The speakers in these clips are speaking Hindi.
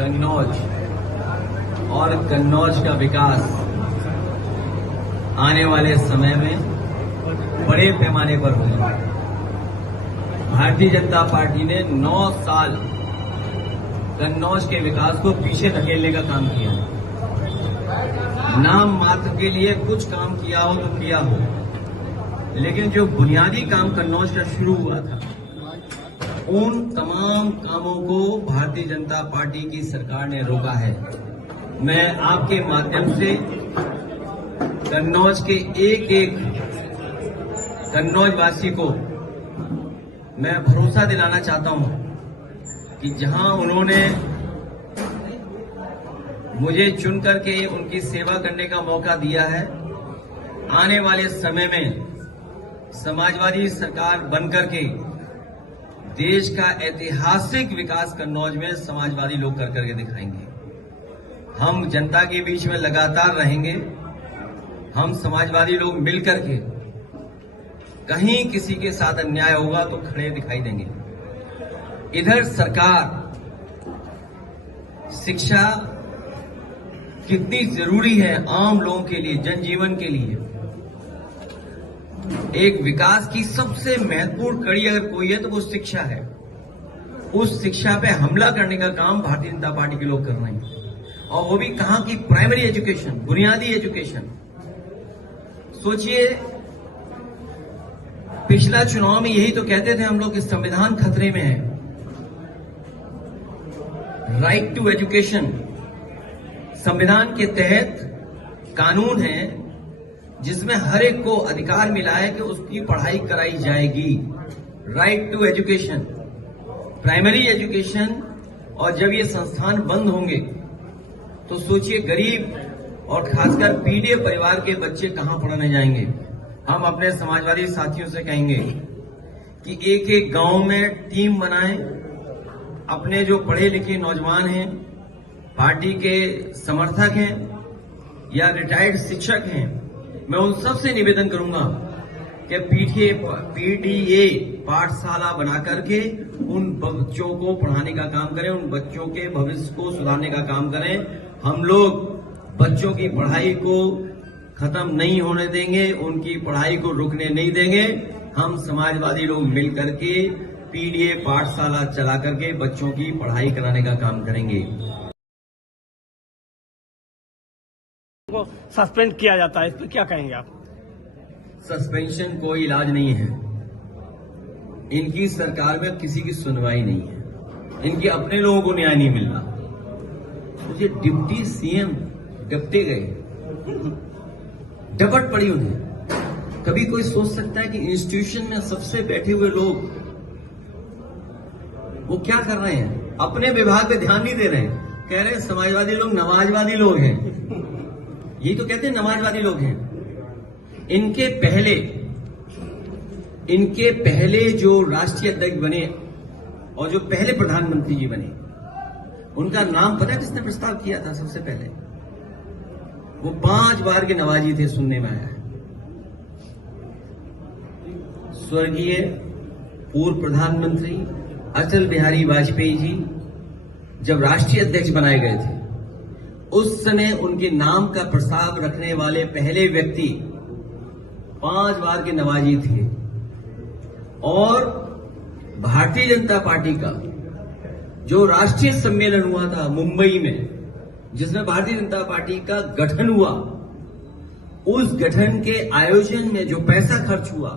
कन्नौज और कन्नौज का विकास आने वाले समय में बड़े पैमाने पर होगा। भारतीय जनता पार्टी ने 9 साल कन्नौज के विकास को पीछे धकेलने का काम किया। नाम मात्र के लिए कुछ काम किया हो तो किया हो, लेकिन जो बुनियादी काम कन्नौज का शुरू हुआ था, उन तमाम कामों को भारतीय जनता पार्टी की सरकार ने रोका है। मैं आपके माध्यम से कन्नौज के एक एक कन्नौज वासी को मैं भरोसा दिलाना चाहता हूं कि जहां उन्होंने मुझे चुन करके उनकी सेवा करने का मौका दिया है, आने वाले समय में समाजवादी सरकार बनकर के देश का ऐतिहासिक विकास कन्नौज में समाजवादी लोग कर करके दिखाएंगे। हम जनता के बीच में लगातार रहेंगे। हम समाजवादी लोग मिलकर के कहीं किसी के साथ अन्याय होगा तो खड़े दिखाई देंगे। इधर सरकार शिक्षा कितनी जरूरी है आम लोगों के लिए, जनजीवन के लिए। एक विकास की सबसे महत्वपूर्ण कड़ी अगर कोई है तो वो शिक्षा है। उस शिक्षा पे हमला करने का काम भारतीय जनता पार्टी के लोग कर रहे हैं, और वो भी कहां की प्राइमरी एजुकेशन, बुनियादी एजुकेशन। सोचिए, पिछला चुनाव में यही तो कहते थे हम लोग कि संविधान खतरे में है। राइट टू एजुकेशन संविधान के तहत कानून है जिसमें हर एक को अधिकार मिला है कि उसकी पढ़ाई कराई जाएगी। Right to education, primary education. और जब ये संस्थान बंद होंगे तो सोचिए गरीब और खासकर पीड़ित परिवार के बच्चे कहां पढ़ने जाएंगे। हम अपने समाजवादी साथियों से कहेंगे कि एक एक गांव में टीम बनाएं। अपने जो पढ़े लिखे नौजवान हैं, पार्टी के समर्थक हैं या रिटायर्ड शिक्षक हैं, मैं उन सबसे निवेदन करूंगा कि पीडीए पाठशाला बना करके उन बच्चों को पढ़ाने का काम करें, उन बच्चों के भविष्य को सुधारने का काम करें। हम लोग बच्चों की पढ़ाई को खत्म नहीं होने देंगे, उनकी पढ़ाई को रुकने नहीं देंगे। हम समाजवादी लोग मिल करके पीडीए पाठशाला चला करके बच्चों की पढ़ाई कराने का काम करेंगे। को सस्पेंड किया जाता है, इस पर क्या कहेंगे आप? सस्पेंशन कोई इलाज नहीं है। इनकी सरकार में किसी की सुनवाई नहीं है। इनके अपने लोगों को न्याय नहीं मिल रहा। मुझे डिप्टी सीएम डपटे गए, डपट पड़ी उन्हें। कभी कोई सोच सकता है कि इंस्टीट्यूशन में सबसे बैठे हुए लोग वो क्या कर रहे हैं? अपने विभाग पे ध्यान नहीं दे रहे हैं। कह रहे हैं समाजवादी लोग नमाजवादी लोग हैं। यही तो कहते हैं नमाजवादी लोग हैं। इनके पहले जो राष्ट्रीय अध्यक्ष बने और जो पहले प्रधानमंत्री जी बने, उनका नाम पता किसने प्रस्ताव किया था? सबसे पहले वो 5 बार के नवाजी थे, सुनने में आया है। स्वर्गीय पूर्व प्रधानमंत्री अटल बिहारी वाजपेयी जी जब राष्ट्रीय अध्यक्ष बनाए गए थे, उस समय उनके नाम का प्रस्ताव रखने वाले पहले व्यक्ति 5 बार के नवाजी थे। और भारतीय जनता पार्टी का जो राष्ट्रीय सम्मेलन हुआ था मुंबई में, जिसमें भारतीय जनता पार्टी का गठन हुआ, उस गठन के आयोजन में जो पैसा खर्च हुआ,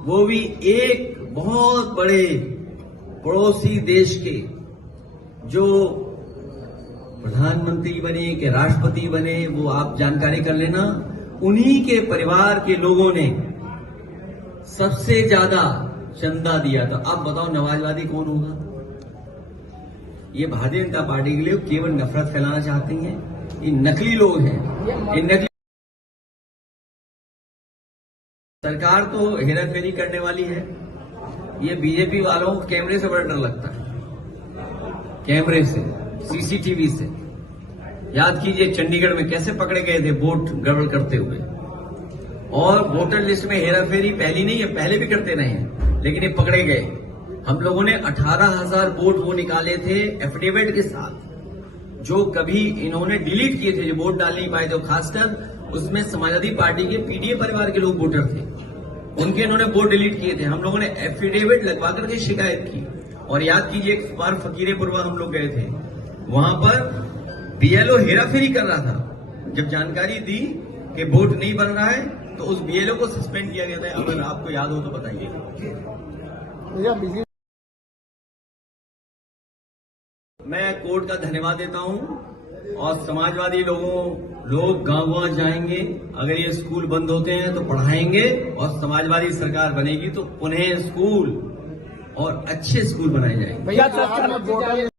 वो भी एक बहुत बड़े पड़ोसी देश के जो प्रधानमंत्री बने कि राष्ट्रपति बने, वो आप जानकारी कर लेना। उन्हीं के परिवार के लोगों ने सबसे ज्यादा चंदा दिया था। अब बताओ नमाजवादी कौन होगा? ये भारतीय जनता पार्टी के लिए केवल नफरत फैलाना चाहती हैं। ये नकली लोग हैं। ये नकली सरकार तो हेराफेरी करने वाली है। ये बीजेपी वालों को कैमरे से बड़ा डर लगता है, कैमरे से, सीसीटीवी से। याद कीजिए चंडीगढ़ में कैसे पकड़े गए थे वोट गड़बड़ करते हुए। और वोटर लिस्ट में हेराफेरी पहली नहीं है, पहले भी करते रहे हैं, लेकिन ये पकड़े गए। हम लोगों ने 18,000 वोट वो निकाले थे एफिडेविट के साथ, जो कभी इन्होंने डिलीट किए थे, जो वोट डाल नहीं पाए थे। खासकर उसमें समाजवादी पार्टी के पीडीए परिवार के लोग वोटर थे, उनके इन्होंने वोट डिलीट किए थे। हम लोगों ने एफिडेविट लगवा करके शिकायत की। और याद कीजिए, एक बार फकीरेपुरवा हम लोग गए थे, वहां पर बीएलओ हेराफेरी कर रहा था। जब जानकारी दी कि वोट नहीं बन रहा है तो उस बीएलओ को सस्पेंड किया गया था। अगर आपको याद हो तो बताइए। मैं कोर्ट का धन्यवाद देता हूं और समाजवादी लोग गांव जाएंगे। अगर ये स्कूल बंद होते हैं तो पढ़ाएंगे, और समाजवादी सरकार बनेगी तो उन्हें स्कूल और अच्छे स्कूल बनाए जाएंगे। भैया